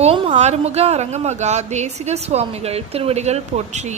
ஓம் ஆறுமுக அரங்கமகா தேசிக சுவாமிகள் திருவடிகள் போற்றி.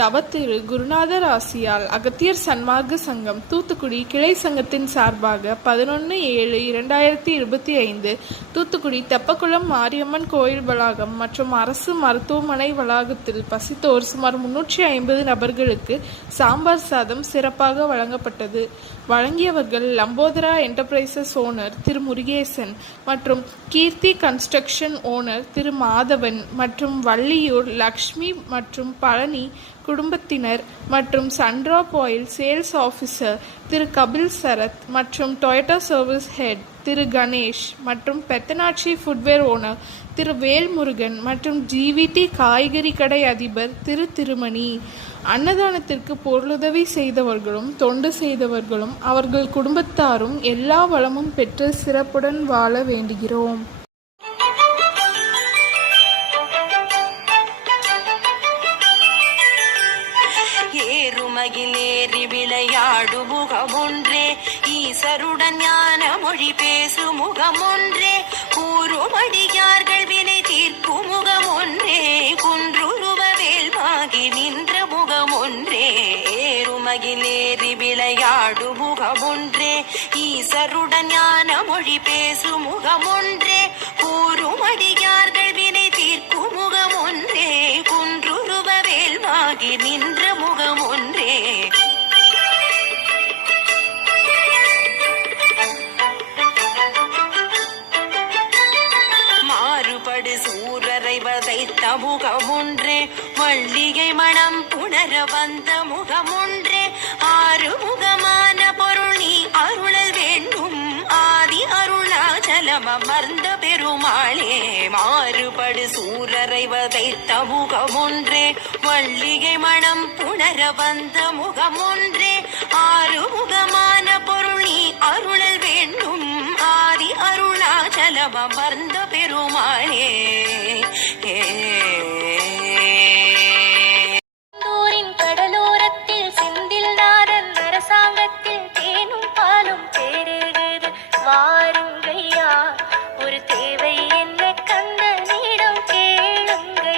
தவத்திரு குருநாதர் ஆசியால் அகத்தியர் சன்மார்க்க சங்கம் தூத்துக்குடி கிளை சங்கத்தின் சார்பாக 11/7/2025 தூத்துக்குடி தெப்பக்குளம் மாரியம்மன் கோயில் வளாகம் மற்றும் அரசு மருத்துவமனை வளாகத்தில் பசித்தோர் சுமார் 350 நபர்களுக்கு சாம்பார் சாதம் சிறப்பாக வழங்கப்பட்டது. வழங்கியவர்கள் லம்போதரா என்டர்பிரைசஸ் ஓனர் திரு முருகேசன் மற்றும் கீர்த்தி கன்ஸ்ட்ரக்ஷன் ஓனர் திரு மாதவன் மற்றும் வள்ளியூர் லக்ஷ்மி மற்றும் பழனி குடும்பத்தினர் மற்றும் சன்ட்ராப் ஆயில் சேல்ஸ் ஆஃபீஸர் திரு கபில் சரத் மற்றும் டொயோட்டா சர்வீஸ் ஹெட் திரு கணேஷ் மற்றும் பெத்தனாட்சி ஃபுட்வேர் ஓனர் திரு வேல்முருகன் மற்றும் ஜிவிடி காய்கறி கடை அதிபர் திரு திருமணி. அன்னதானத்திற்கு பொருளுதவி செய்தவர்களும் தொண்டு செய்தவர்களும் அவர்கள் குடும்பத்தாரும் எல்லா வளமும் பெற்று சிறப்புடன் வாழ வேண்டுகிறோம். ஏறுமகிலேறி விளையாடு முகமொன்றே, ஈசருடன் ஞான மொழி பேசு முகமொன்றே, கூறுமடியார்கள் வினை தீர்ப்பு முகமொன்றே, குன்றுருவ வேல்வாகி நின்ற முகமொன்றே. ஏறுமகிலேறி விளையாடு முகமொன்றே, ஈசருடன் ஞான மொழி பேசு முகமொன்றே, கூறுமடியார்கள் வினை தீர்ப்பு முகமொன்றே, குன்றுருவ வேல்வாகி நின்ற முகமொன்றே. மாறுபடு சூரரை வதைத்த முகமொன்றே, வள்ளிகை மனம் புணர வந்த முகமொன்றே, ஆறுமுகமான பொருள் நீ அருளல் வேண்டும், ஆதி அருணாச்சலம் அமர்ந்த பெருமாளே. மாறுபடு சூரரை வதைத்த முகமொன்றே, வள்ளிகை மனம் புணர வந்த முகமொன்றே, ஆறுமுகமான பொருள் நீ அருளல் வேண்டும், ஆதி அருணாச்சலம் அமர்ந்த